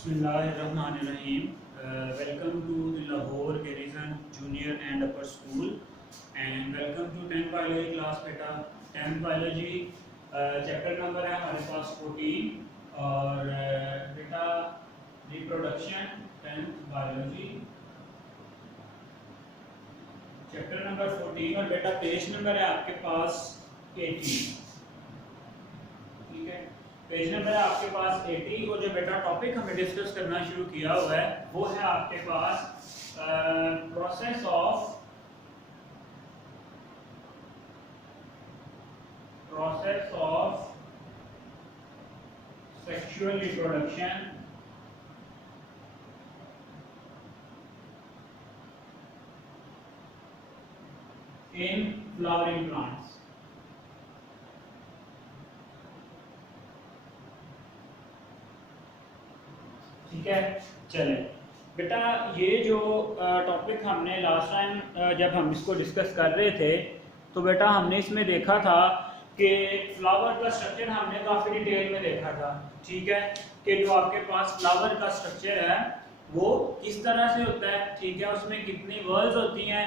Bismillahirrahmanirrahim. Welcome to the Lahore Garrison Junior and Upper School, and welcome to 10th biology class बेटा. 10th biology chapter number है हमारे पास 14 और बेटा reproduction 10th biology chapter number 14 और बेटा page number है आपके पास 80. ठीक है, पेज नंबर है आपके पास 80 और जो बेटा टॉपिक हमें डिस्कस करना शुरू किया हुआ है वो है आपके पास process of sexual reproduction in flowering plants. ठीक है, चले बेटा, ये जो टॉपिक हमने लास्ट टाइम जब हम इसको डिस्कस कर रहे थे तो बेटा हमने इसमें देखा था कि फ्लावर का स्ट्रक्चर हमने काफ़ी डिटेल में देखा था. ठीक है, कि जो आपके पास फ्लावर का स्ट्रक्चर है वो किस तरह से होता है. ठीक है, उसमें कितनी वर्ल्स होती हैं.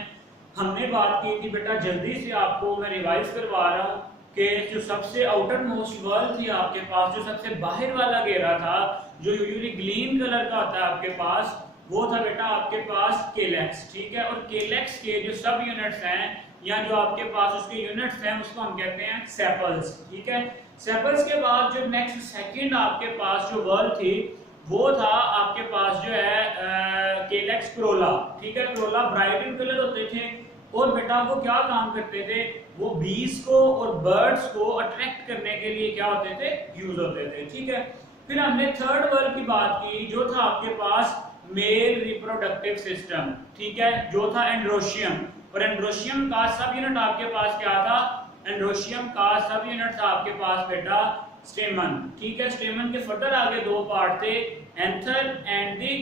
हमने बात की थी बेटा, जल्दी से आपको मैं रिवाइज करवा रहा हूँ कि जो सबसे आउटर मोस्ट वर्ल्ड थी आपके पास, जो सबसे बाहर वाला घेरा था जो यूजुअली ग्रीन कलर का होता है आपके पास, वो था बेटा आपके पास केलेक्स. ठीक है, और केलेक्स के जो सब यूनिट्स हैं या जो आपके पास उसके यूनिट्स हैं उसको हम कहते हैं सेपल्स. ठीक है, सेपल्स के बाद जो नेक्स्ट सेकंड आपके पास जो वर्ल्ड थी वो था आपके पास जो है केलेक्स क्रोला. ठीक है, क्रोला ब्राइट इन कलर होते थे और बेटा वो क्या काम करते थे, वो बीज को और बर्ड्स को अट्रैक्ट करने के लिए क्या होते थे, यूज होते थे. ठीक है, फिर हमने थर्ड वर्ल्ड की बात की जो था आपके पास मेल रिप्रोडक्टिव सिस्टम. ठीक है, जो था एंड्रोशियम, और एंड्रोशियम का सब यूनिट आपके पास क्या था, एंड्रोशियम का सब यूनिट था आपके पास बेटा स्टेमन. ठीक है, स्टेमन के फर्दर आगे दो पार्ट थे, एंथर एंड दी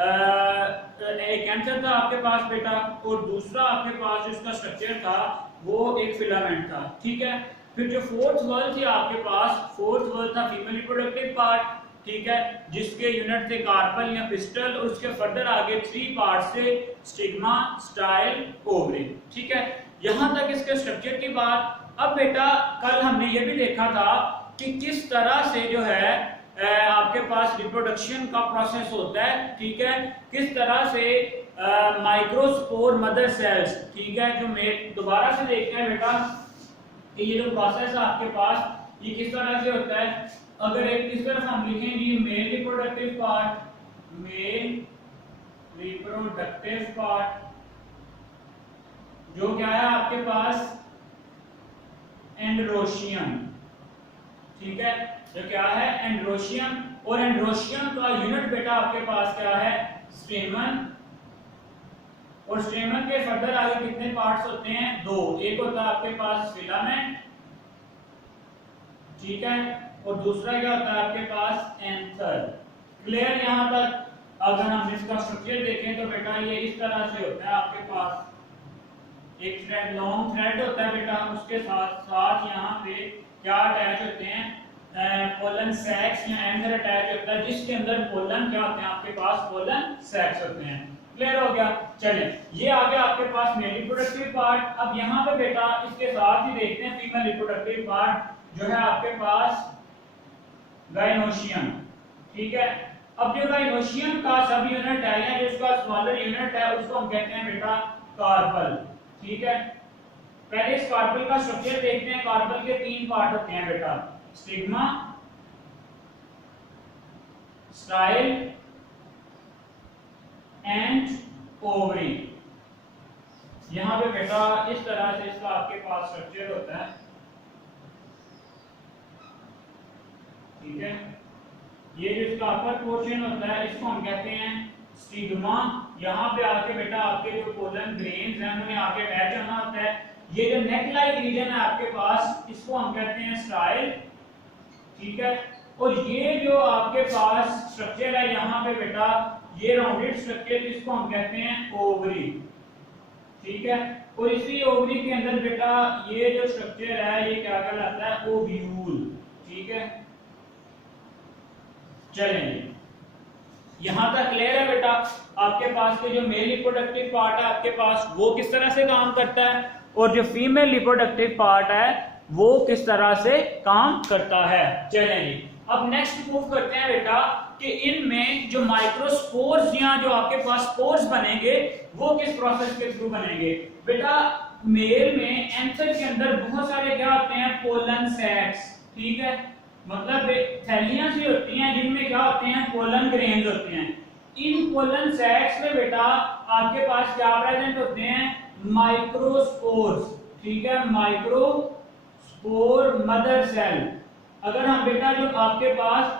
एक एंथर था आपके पास बेटा और दूसरा आपके पास जो इसका स्ट्रक्चर था वो एक फिलामेंट था. ठीक है, फिर जो फोर्थ वर्ल्ड थी आपके पास, फोर्थ वर्ल्ड था फीमेल रिप्रोडक्टिव पार्ट. ठीक है, जिसके यूनिट थे कार्पल या पिस्टल, और उसके फर्दर आगे थ्री पार्ट से स्टिग्मा, स्टाइल, ओवरी. ठीक है, यहां तक इसके स्ट्रक्चर की बात. अब बेटा कल हमने ये भी देखा था कि किस तरह से जो है आपके पास रिप्रोडक्शन का प्रोसेस होता है. ठीक है, किस तरह से माइक्रोस्पोर मदर सेल्स. ठीक है, जो दोबारा से देखते हैं बेटा कि ये जो प्रोसेस है आपके पास ये किस तरह से होता है. अगर एक इस तरफ हम लिखेंगे mail reproductive part, mail reproductive part जो क्या है आपके पास एंड्रोशियम. ठीक है, जो क्या है एंड्रोशियम, और एंड्रोशियम का यूनिट बेटा आपके पास क्या है, स्टेमन, और स्टेमन के फर्दर आगे कितने पार्ट्स होते हैं, दो. एक होता है आपके पास फिलामेंट. ठीक है, और दूसरा क्या होता है आपके पास एंथर. क्लियर यहां तक. अगर हम इसका स्ट्रक्चर देखें तो बेटा ये इस तरह से होता है आपके पास एक थ्रेड, लॉन्ग थ्रेड होता है बेटा, उसके साथ साथ यहाँ पे क्या अटैच होते हैं, पोलन सैक्स या एंथर अटैच होता है जिसके अंदर पोलन क्या होते हैं आपके पास, पोलन सैक्स होते हैं. क्लियर हो गया. चलिए, ये आ गया आपके पास मेल रिप्रोडक्टिव पार्ट. अब यहाँ पे बेटा इसके साथ ही देखते हैं फीमेल रिप्रोडक्टिव पार्ट जो है आपके पास गाइनोशियम. ठीक है, अब जो गाइनोशियम का सब यूनिट है या जो इसका स्मॉलर यूनिट है उसको हम कहते हैं बेटा कार्पल. ठीक है, पहले इस कार्पल का स्ट्रक्चर देखते हैं. कार्पल के तीन पार्ट होते हैं बेटा, स्टिग्मा, स्टाइल एंड ओवरी. यहां पे बेटा इस तरह से इसका आपके पास स्ट्रक्चर होता है. ठीक है, ये जो इसका अपर पोर्शन होता है इसको हम कहते हैं स्टिग्मा. यहाँ पे आके बेटा आपके जो पोलन ग्रेन्स हैं उन्हें आके अटैच होना होता है. ये जो नेक लाइक रीजन है आपके पास इसको हम कहते हैं स्टाइल. ठीक है, और ये जो आपके पास स्ट्रक्चर है यहाँ पे बेटा ये राउंडेड स्ट्रक्चर इसको हम कहते हैं ओवरी. ठीक है, और इसी ओवरी के अंदर बेटा ये जो स्ट्रक्चर है ये क्या कहलाता है, ओव्यूल. ठीक है, चलेंगे यहाँ तक क्लियर है बेटा? आपके पास के जो मेल रिप्रोडक्टिव पार्ट है आपके पास वो किस तरह से काम करता है और जो फीमेल रिप्रोडक्टिव पार्ट है वो किस तरह से काम करता है। चलें जी, अब नेक्स्ट प्रूव करते हैं बेटा कि इनमें जो माइक्रोस्पोर्स या जो आपके पास स्पोर्स बनेंगे वो किस प्रोसेस के थ्रू बनेंगे। बेटा मेल में एंथर के अंदर बहुत सारे क्या होते हैं, पोलन सैक्स, ठीक है, मतलब थैलियां सी होती हैं जिनमें क्या होते हैं, पोलन ग्रेन्स होते हैं। इन पोलन सैक्स में बेटा आपके पास क्या प्रेजेंट होते हैं, माइक्रोस्पोर्स, ठीक है, माइक्रोस्पोर मदर सेल। अगर हम बेटा जो आपके पास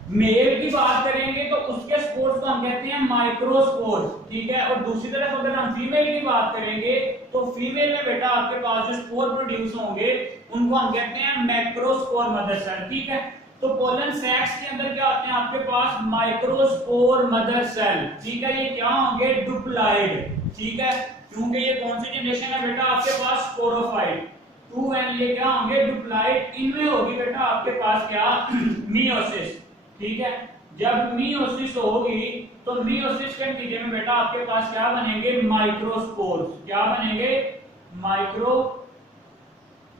मेल की बात करेंगे तो उसके स्पोर्स को हम कहते हैं माइक्रोस्पोर्स, ठीक है, और दूसरी तरफ अगर हम फीमेल की बात करेंगे तो फीमेल में बेटा आपके पास जो स्पोर प्रोड्यूस होंगे उनको हम कहते हैं मैक्रोस्पोर मदर सेल, ठीक है। तो पोलन सैक्स के अंदर क्या होते हैं आपके पास, माइक्रोस्पोर मदर सेल, ठीक है, ये क्या होंगे, डुप्लॉइड, ठीक है, क्योंकि ये कौन सी जनरेशन है बेटा आपके पास, स्पोरोफाइट 2n, ये क्या होंगे, डुप्लॉइड। इनमें होगी बेटा आपके पास क्या, मियोसिस, ठीक है। जब मियोसिस होगी तो मियोसिस के नतीजे में बेटा आपके पास क्या बनेंगे, माइक्रोस्पोर्स, क्या बनेंगे, माइक्रो,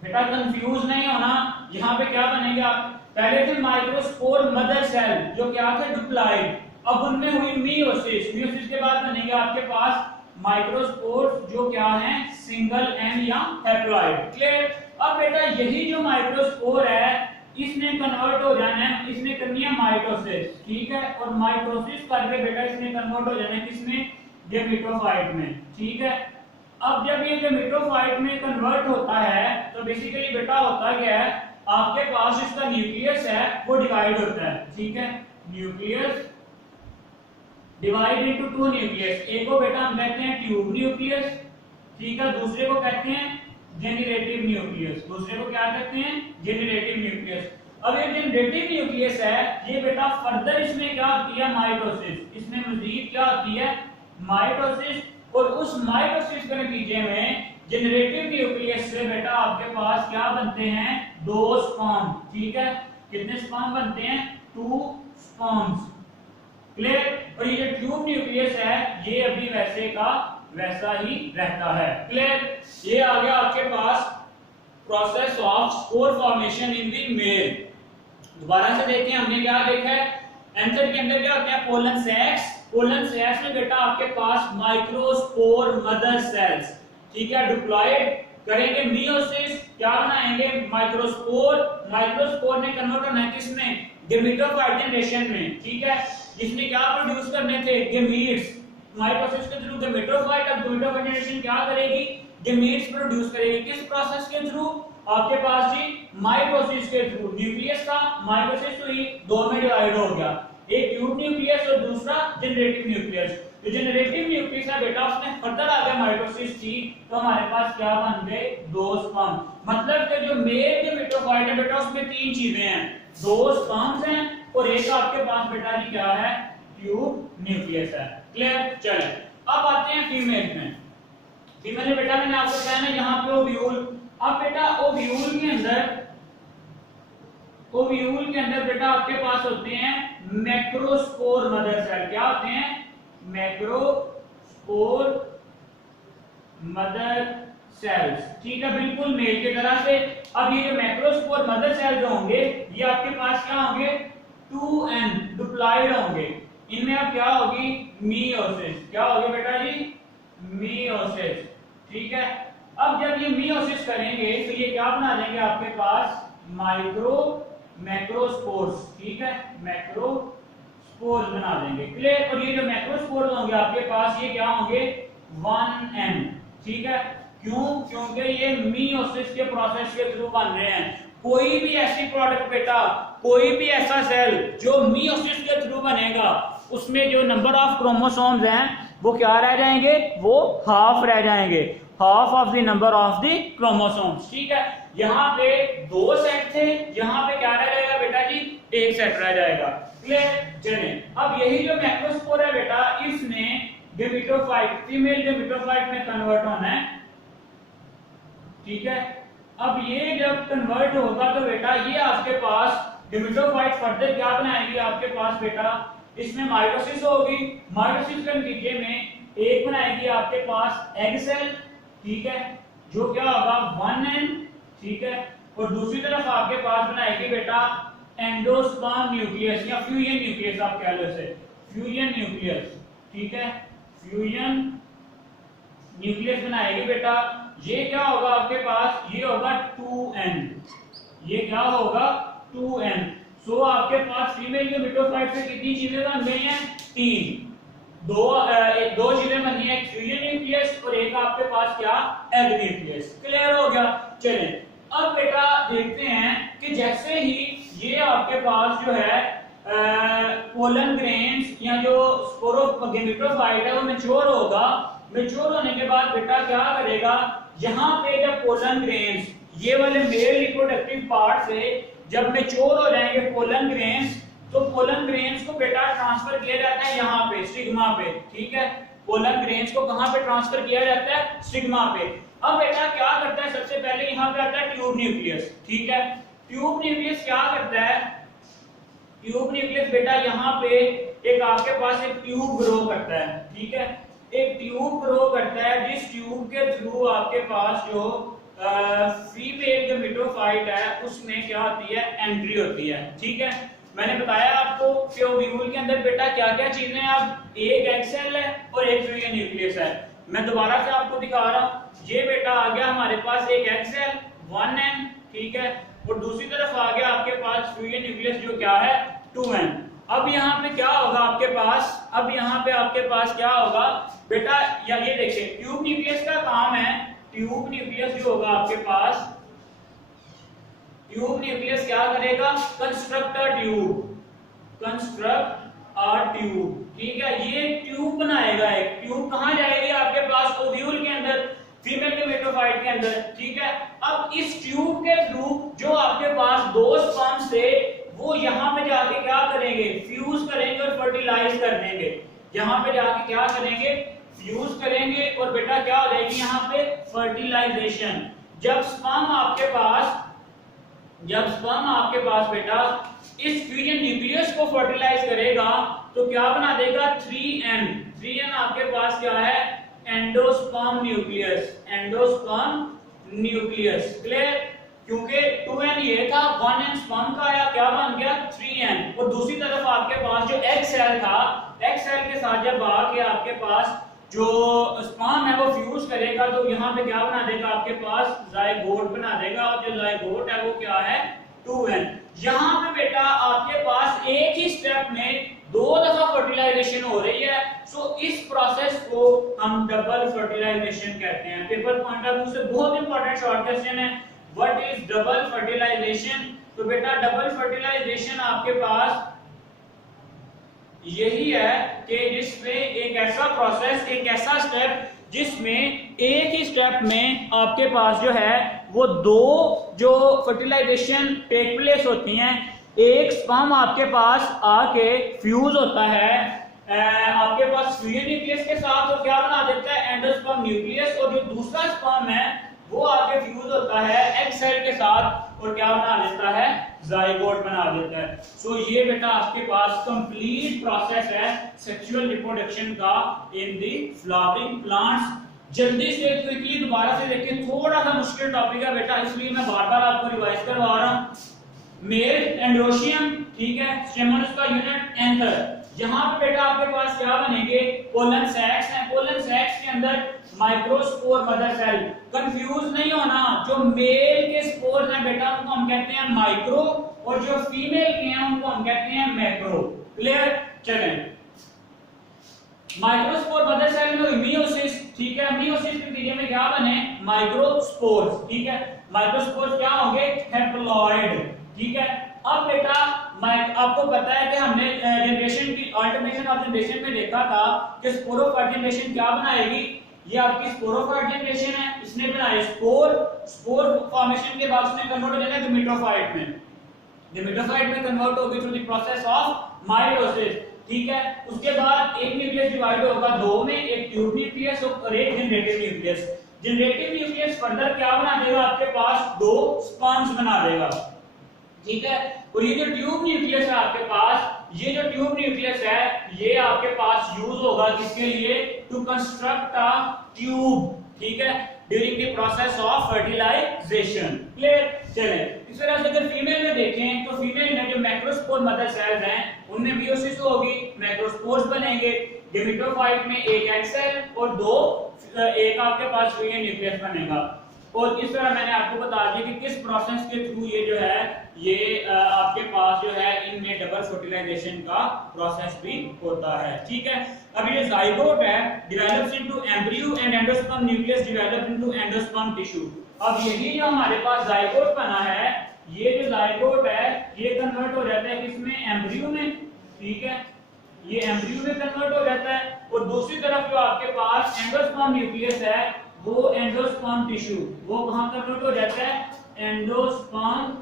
बेटा कंफ्यूज नहीं होना, यहाँ पे क्या बनेंगे, आप पहले थे माइक्रोस्पोर मदर सेल जो क्या थे, डुप्लॉइड, अब उनमें हुई मियोसिस, मियोसिस के बाद बनेंगे आपके पास माइक्रोस्पोर्स जो क्या हैं, सिंगल एंड या हैप्लॉइड, क्लियर। अब बेटा यही जो माइक्रोस्पोर है इसने कन्वर्ट हो जाना है, इसने करनी है माइटोसिस, ठीक है, और माइटोसिस करके बेटा इसने कन्वर्ट हो जाना है किसमें, गेमेटोफाइट में, ठीक है। अब जब ये गेमेटोफाइट में कन्वर्ट होता है तो बेसिकली बेटा होता क्या है, आपके पास इसका न्यूक्लियस है वो डिवाइड होता है, ठीक है, nucleus divide into two nucleus, एक को बेटा हम कहते हैं ट्यूब न्यूक्लियस, ठीक है, दूसरे को कहते हैं जेनरेटिव न्यूक्लियस, दूसरे को क्या कहते हैं, जेनरेटिव न्यूक्लियस। अब ये जेनरेटिव न्यूक्लियस है ये बेटा फर्दर इसमें क्या होती है, माइटोसिस, इसमें मजीद क्या होती है, माइटोसिस, और उस माइटोसिस के नतीजे में जेनरेटिव न्यूक्लियस से बेटा आपके पास क्या बनते हैं, 2 स्पर्म, ठीक है, कितने स्पर्म बनते हैं, 2 स्पर्म्स, क्लियर। और ये जो ट्यूब न्यूक्लियस है ये अभी वैसे का वैसा ही रहता है, क्लियर। ये आ गया आपके पास process of spore formation in the male. दोबारा से देखें, हमने क्या देखा है, एंथर के अंदर क्या होते हैं, पोलन सैक्स, पोलन सैक्स में बेटा आपके पास माइक्रोस्पोर मदर सेल्स, ठीक है, डिप्लॉयड करेंगे मियोसिस, क्या बनाएंगे, माइक्रोस्पोर, माइक्रोस्पोर ने कन्वर्ट होना है किसमें, गेमेटोफाइट जनरेशन में, ठीक है, जिसने क्या प्रोड्यूस करने थे, गेमीट्स, माइटोसिस के थ्रू गेमेटोफाइट, अब गेमेटोफाइट जनरेशन क्या करेगी, गेमीट्स प्रोड्यूस करेगी, किस प्रोसेस के थ्रू, आपके पास जी माइटोसिस के थ्रू, न्यूक्लियस का माइटोसिस हुई, दो में डिवाइड हो गया, एक ट्यूब न्यूक्लियस और दूसरा जनरेटिव न्यूक्लियस। तो जनरेटिव न्यूक्लियस है बेटा उसने फर्दर आगे माइटोसिस की तो हमारे पास क्या बन गए, 2 स्पर्म, मतलब कि जो मेल गेमेटोफाइट है बेटा उसमें 3 चीजें हैं, 2 स्पर्म्स हैं और एक आपके पास बेटा जी क्या है, ट्यूब न्यूक्लियस है, क्लियर। चले अब आते हैं फीमेल में। फीमेल में बेटा मैंने आपको कहा ना यहाँ पे ओव्यूल, अब बेटा ओव्यूल के अंदर बेटा आपके पास होते हैं मैक्रोस्पोर मदर सेल, क्या होते हैं, मैक्रोस्पोर मदर सेल्स, ठीक है, बिल्कुल मेल की तरह से। अब ये जो मैक्रोस्पोर मदर सेल जो होंगे ये आपके पास क्या होंगे, 2n डिप्लॉयड होंगे, इनमें अब क्या होगी, मियोसिस, क्या होगी बेटा जी, मियोसिस, ठीक है। अब जब ये मियोसिस करेंगे तो ये क्या बना देंगे आपके पास, मैक्रोस्पोर्स, ठीक है, मैक्रोस्पोर्स बना देंगे, क्लियर। और ये जो मैक्रोस्पोर्स होंगे आपके पास ये क्या होंगे, 1n, ठीक है, क्यों, क्योंकि ये मियोसिस के प्रोसेस के थ्रू बन रहे हैं। कोई भी ऐसी प्रोडक्ट बेटा, कोई भी ऐसा सेल जो मियोसिस के थ्रू बनेगा उसमें जो नंबर ऑफ क्रोमोसोम्स हैं वो क्या रह जाएंगे, वो हाफ रह जाएंगे, half of the number of the chromosomes, ठीक है। यहाँ पे 2 सेट थे, यहाँ पे क्या रह जाएगा बेटा जी, 1 सेट रह जाएगा, क्लियर। चलिए अब यही जो मैक्रोस्पोर है बेटा इसने गेमेटोफाइट, फीमेल गेमेटोफाइट में कन्वर्ट होना है, ठीक है। अब ये जब कन्वर्ट होगा तो बेटा ये आपके पास गेमेटोफाइट फर्दर क्या बनाएगी, आपके पास बेटा इसमें माइटोसिस होगी। माइटोसिस के नतीजे में एक बनाएगी आपके पास एग सेल, ठीक है, जो क्या होगा 1n, ठीक है, और दूसरी तरफ आपके पास बनाएगी बेटा एंडोस्पर्म न्यूक्लियस या फ्यूजन न्यूक्लियस, आप कह लो इसे फ्यूजन न्यूक्लियस, ठीक है, फ्यूजन न्यूक्लियस बनाएगी बेटा। ये क्या होगा आपके पास, ये होगा 2n, ये क्या होगा 2n। सो आपके पास फीमेल गेमेटोफाइट से कितनी चीजें बन गई हैं, 3, दो चीजें बनी है, एक फ्यूजन न्यूक्लियस और एक आपके पास क्या एग न्यूक्लियस। क्लियर हो गया। चलिए अब बेटा देखते हैं कि जैसे ही ये आपके पास जो है पोलन ग्रेन्स या जो स्पोरोगेमेटोफाइट है वो मैच्योर होगा। मैच्योर होने के बाद बेटा क्या करेगा, यहाँ पे जब पोलन ग्रेन्स ये वाले मेल रिप्रोडक्टिव पार्ट से जब मैच्योर हो जाएंगे पोलन ग्रेन्स, तो पोलन ग्रेन्स को बेटा ट्रांसफर किया जाता है यहाँ पे स्टिग्मा पे, ठीक है, पोलन ग्रेन्स को कहाँ पे ट्रांसफर किया जाता है, स्टिग्मा पे। अब बेटा क्या करता है, सबसे पहले यहाँ पे आता है ट्यूब न्यूक्लियस, ठीक है, ट्यूब न्यूक्लियस क्या करता है, ट्यूब न्यूक्लियस बेटा यहाँ पे एक आपके पास एक ट्यूब ग्रो करता है, ठीक है, एक ट्यूब ग्रो करता है जिस ट्यूब के थ्रू आपके पास जो फीमेल गेमेटोफाइट है उसमें क्या होती है, एंट्री होती है, ठीक है। मैंने बताया आपको कि ओव्यूल के अंदर बेटा क्या क्या चीजें हैं, अब एक एग सेल है और एक फ्यूजन न्यूक्लियस है। मैं दोबारा से आपको दिखा रहा हूं, ये बेटा आ गया हमारे पास एक एग सेल 1n, ठीक है, और दूसरी तरफ आ गया आपके पास फ्यूजन न्यूक्लियस जो क्या है 2n। अब यहाँ पे क्या होगा आपके पास, अब यहाँ पे आपके पास क्या होगा बेटा, या ये देखिए ट्यूब न्यूक्लियस का काम है, ट्यूब न्यूक्लियस जो होगा आपके पास, ट्यूब न्यूक्लियस क्या करेगा, construct a tube, construct a tube, ठीक है, ये ट्यूब बनाएगा, एक ट्यूब कहां जाएगी आपके पास ओव्यूल के अंदर, फीमेल गेमेटोफाइट के अंदर, ठीक है। अब इस ट्यूब के थ्रू जो आपके पास दो स्पर्म से वो यहाँ पे जाके क्या करेंगे, फ्यूज करेंगे और फर्टिलाइज कर देंगे, यहाँ पे जाके क्या करेंगे, फ्यूज करेंगे और बेटा क्या हो जाएगी यहाँ पे फर्टिलाइजेशन। जब स्पर्म आपके पास बेटा इस फ्यूजन न्यूक्लियस को फर्टिलाइज करेगा तो क्या बना देगा 3n, 3n आपके पास क्या है, endosperm nucleus, endosperm nucleus. Clear, क्योंकि 2n ये था, 1n स्पर्म का आया, क्या बन गया 3n, और दूसरी तरफ आपके पास जो एग सेल था, एग सेल के साथ जब आके आपके पास जो स्पर्म है वो फ्यूज करेगा तो यहाँ पे क्या बना देगा, आपके पास जाइगोट बना देगा, और जो जाइगोट है वो क्या है 2n। यहाँ पे बेटा आपके पास एक ही स्टेप में दो दफा फर्टिलाइजेशन हो रही है, सो इस प्रोसेस को हम डबल फर्टिलाइजेशन कहते हैं। पेपर पॉइंट ऑफ व्यू से बहुत इंपॉर्टेंट शॉर्ट क्वेश्चन है, व्हाट इज डबल फर्टिलाइजेशन। तो बेटा डबल फर्टिलाइजेशन आपके पास यही है कि जिसमें एक ऐसा प्रोसेस, एक ऐसा स्टेप जिसमें एक ही स्टेप में आपके पास जो है वो दो जो फर्टिलाइजेशन टेक प्लेस होती हैं, एक स्पर्म आपके पास आके फ्यूज होता है आपके पास फ्यूजन न्यूक्लियस के साथ, और क्या बना देता है एंडोस्पर्म न्यूक्लियस, और जो दूसरा स्पर्म है वो आके फ्यूज होता है एग सेल के साथ और क्या बना देता है, जाइगोट बना देता है। सो ये बेटा आपके पास कंप्लीट प्रोसेस है सेक्सुअल रिप्रोडक्शन का इन दी फ्लावरिंग प्लांट्स। जल्दी से क्विकली दोबारा से देखिए, थोड़ा सा मुश्किल टॉपिक है बेटा, इसलिए मैं बार बार आपको रिवाइज करवा रहा हूं। मेल एंड्रोशियम, ठीक है, स्टेमन्स का यूनिट एंथर। यहाँ पे बेटा आपके पास क्या बनेंगे, पोलन सैक्स हैं, पोलन सैक्स के अंदर माइक्रोस्पोर मदर सेल। कंफ्यूज नहीं होना, जो मेल के स्पोर्स हैं बेटा उनको हम कहते हैं माइक्रो, और जो फीमेल के हैं उनको हम कहते हैं मैक्रो। क्लियर, चलें। माइक्रोस्पोर मदर सेल में मियोसिस, ठीक है, मियोसिस के नतीजे में क्या बने, माइक्रोस्पोर्स, ठीक है, माइक्रोस्पोर्स क्या होंगे, हैप्लॉइड, ठीक है। अब बेटा आपको पता है कि हमने जनरेशन की अल्टरनेशन ऑफ जनरेशन में देखा था कि स्पोरोफाइट जनरेशन क्या बनाएगी, ये आपकी स्पोरोफाइट जनरेशन है, इसने बनाए स्पोर, स्पोर फॉर्मेशन के बाद उसने कन्वर्ट हो जाना गेमेटोफाइट में, गेमेटोफाइट में कन्वर्ट होगी through the process of mitosis, ठीक है। उसके बाद एक न्यूक्लियस डिवाइड होगा दो में, एक ट्यूब न्यूक्लियस और एक generative nucleus. Generative nucleus further क्या बना देगा, आपके पास दो स्पर्म्स बना देगा, ठीक है। और ये जो ट्यूब न्यूक्लियस है आपके पास, ये जो ट्यूब न्यूक्लियस है ये आपके पास यूज होगा किसके लिए, टू कंस्ट्रक्ट अ ट्यूब, ठीक है, during the process of fertilization. Clear. चले इस तरह से अगर फीमेल में देखें तो फीमेल में जो मैक्रोस्पोर मदर सेल्स हैं उनमें मियोसिस होगी, मैक्रोस्पोर्स बनेंगे, गेमेटोफाइट में एक एग सेल और दो एक आपके पास फीमेल न्यूक्लियस बनेगा। और इस तरह मैंने आपको बता दिया कि किस प्रोसेस के थ्रू ये जो है ये आपके पास जो है इनमें डबल फर्टिलाइजेशन का प्रोसेस भी होता है, ठीक है। अब ये जाइगोट है develops into embryo and endosperm nucleus develop into endosperm tissue. अब यही जो हमारे पास जाइगोट बना है, ये जो जाइगोट है ये कन्वर्ट हो जाता है किसमें, एम्ब्रियो में, ठीक है, ये एम्ब्रियो में कन्वर्ट हो जाता है। और दूसरी तरफ जो आपके पास एंडोस्पर्म न्यूक्लियस है वो एंडोस्पर्म टिश्यू, वो कहां कन्वर्ट हो जाता है, एंडोस्पर्म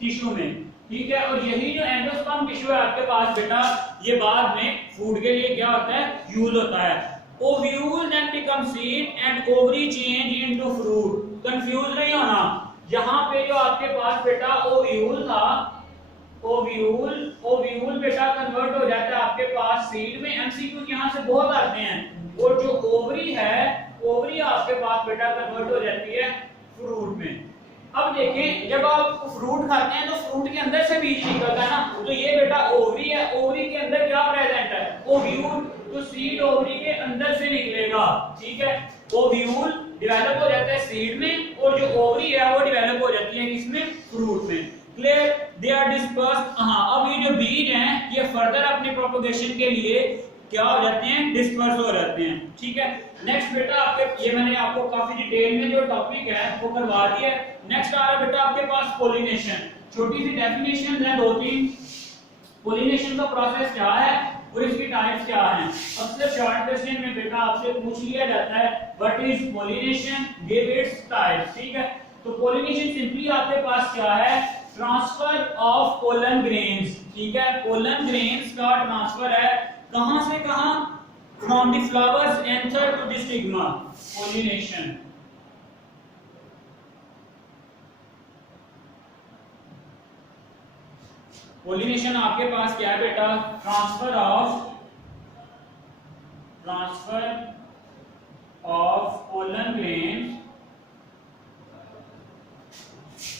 टिश्यू में, ठीक है। और यही जो एंडोस्पर्म टिश्यू है आपके पास बेटा ये बाद में फूड के लिए क्या होता है, यूज होता है। Ovule then become seed and ovary change into fruit. Confuse नहीं होना, यहां पे जो आपके पास बेटा ओव्यूल था, ओव्यूल बेटा कन्वर्ट हो जाता है आपके पास सीड में। एमसीक्यू यहां से बहुत आते हैं। और जो ओवरी है, ओवरी आपके पास बेटा कन्वर्ट हो जाती है फ्रूट में। अब देखें जब आप फ्रूट खाते हैं तो फ्रूट के अंदर से बीज निकलता है ना, तो ये बेटा ओवरी है, ओवरी के अंदर क्या प्रेजेंट है, ओव्यूल, तो सीड ओवरी के अंदर से निकलेगा, ठीक है। ओव्यूल डेवलप हो जाता है सीड में और जो ओवरी है वो डेवलप हो जाती है किसमें, फ्रूट में। क्लियर। They are dispersed. हां, अब ये जो बीज हैं ये फर्दर अपनी प्रोपगेशन के लिए क्या हो जाते हैं, डिस्पर्स हो जाते हैं, ठीक है। नेक्स्ट बेटा आपके ये मैंने आपको काफी डिटेल में जो टॉपिक है वो करवा दिया है। नेक्स्ट आ रहा है बेटा आपके पास पोलिनेशन। छोटी सी डेफिनेशन है, दो तीन। पोलिनेशन का प्रोसेस क्या है और इसकी टाइप्स क्या हैं। अक्सर शॉर्ट क्वेश्चन में बेटा आपसे पूछ लिया जाता है what is pollination, give its types, ठीक है। तो पोलिनेशन सिंपली आपके पास क्या है, ट्रांसफर ऑफ पोलन ग्रेन्स, ठीक है। पोलन ग्रेन्स का ट्रांसफर है कहां से कहां, from the flowers anther to the stigma. Pollination, pollination आपके पास क्या है बेटा, transfer of pollen grains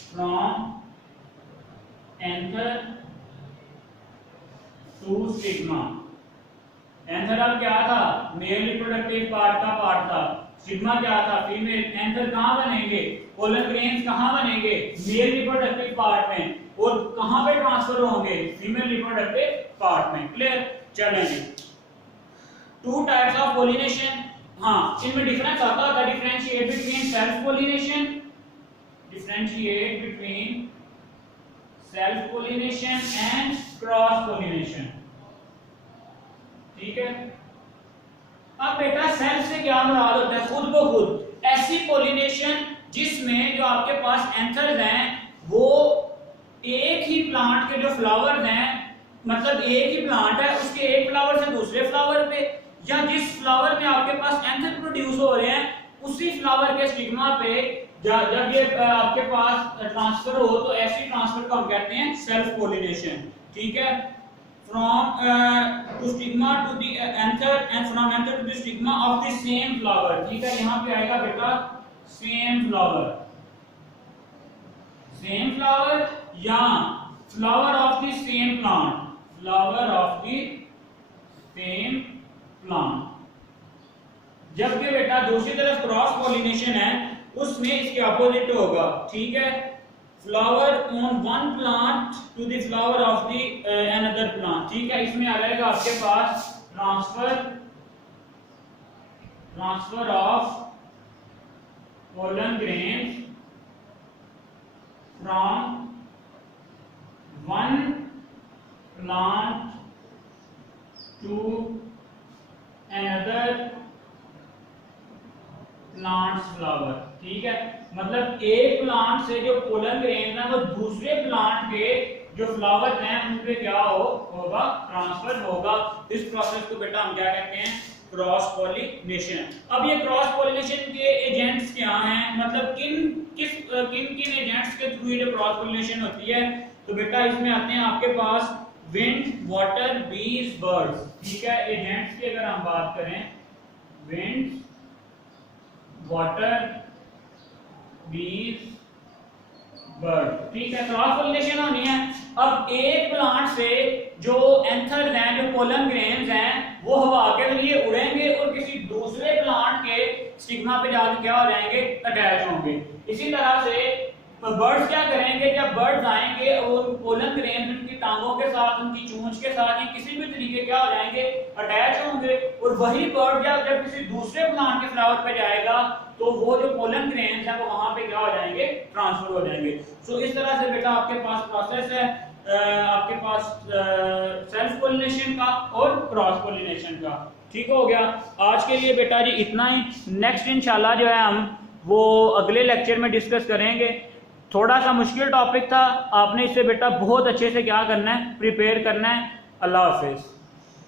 from anther to stigma. Anther अब क्या था, मेल रिप्रोडक्टिव पार्ट का पार्ट था, स्टिग्मा क्या था, फीमेल। एंथर कहां बनेंगे, पोलन ग्रेन्स कहां बनेंगे, मेल रिप्रोडक्टिव पार्ट में, और कहां पे ट्रांसफर होंगे, फीमेल रिप्रोडक्टिव पार्ट में। क्लियर। चलेंगे टू टाइप्स ऑफ पोलिनेशन। हां, इनमें डिफरेंस आता है, differentiate between self pollination, differentiate between self pollination and cross pollination, ठीक है। अब बेटा सेल्फ से क्या मुराद होता है, खुद ब खुद, ऐसी पोलिनेशन जिसमें जो आपके पास एंथर्स हैं वो एक ही प्लांट के जो फ्लावर्स हैं, मतलब एक ही प्लांट है उसके एक फ्लावर से दूसरे फ्लावर पे, या जिस फ्लावर में आपके पास एंथर प्रोड्यूस हो रहे हैं उसी फ्लावर के स्टिग्मा पे जब ये आपके पास ट्रांसफर हो तो ऐसी ट्रांसफर को हम कहते हैं सेल्फ पोलिनेशन, ठीक है। From to stigma to the anther and from anther to the stigma of the same flower, ठीक है। यहां पे आएगा बेटा सेम फ्लावर, सेम फ्लावर या flower of the same plant, flower of the same plant. जबकि बेटा दूसरी तरफ क्रॉस पोलिनेशन है उसमें इसके अपोजिट होगा, ठीक है। Flower on one plant to the flower of the another plant, ठीक है। इसमें आ जाएगा आपके पास transfer of pollen grains from one plant to another plants flower, ठीक है। मतलब एक प्लांट से जो पोलन ग्रेन है वो दूसरे प्लांट के जो फ्लावर हैं उन पे क्या होगा, ट्रांसफर होगा। इस प्रोसेस को बेटा हम क्या कहते हैं, क्रॉस पॉलिनेशन। अब ये क्रॉस पॉलिनेशन के एजेंट्स क्या हैं, मतलब किन एजेंट्स के थ्रू ये क्रॉस पॉलिनेशन होती है। तो बेटा इसमें आते हैं आपके पास विंड, वाटर, बीज, बर्ड्स। ठीक है, एजेंट्स की अगर हम बात करें, विंड, वाटर, बीज, बर्ड। ठीक है, क्रॉस पॉलिनेशन होनी है। अब एक प्लांट से जो एंथर्स हैं, जो पोलन ग्रेन्स हैं, वो हवा के लिए उड़ेंगे और किसी दूसरे प्लांट के स्टिग्मा पे जाकर क्या हो जाएंगे, अटैच होंगे। इसी तरह से बर्ड्स क्या करेंगे, जब बर्ड्स आएंगे और पोलन ग्रेन्स उनकी टांगों के साथ, उनकी चोंच के साथ या किसी भी तरीके क्या हो जाएंगे, अटैच होंगे। और वही बर्ड जब किसी दूसरे प्लांट के फ्लावर पे जाएगा तो वो जो पोलन ग्रेन्स हैं वो वहां पे क्या हो जाएंगे, ट्रांसफर हो जाएंगे। सो इस तरह से बेटा आपके पास प्रोसेस है आपके पास सेल्फ पोलिनेशन का और क्रॉस पोलिनेशन का। ठीक हो गया। आज के लिए बेटा जी इतना ही। नेक्स्ट इंशाल्लाह जो है हम वो अगले लेक्चर में डिस्कस करेंगे। थोड़ा सा मुश्किल टॉपिक था, आपने इससे बेटा बहुत अच्छे से क्या करना है, प्रिपेयर करना है। अल्लाह हाफिज।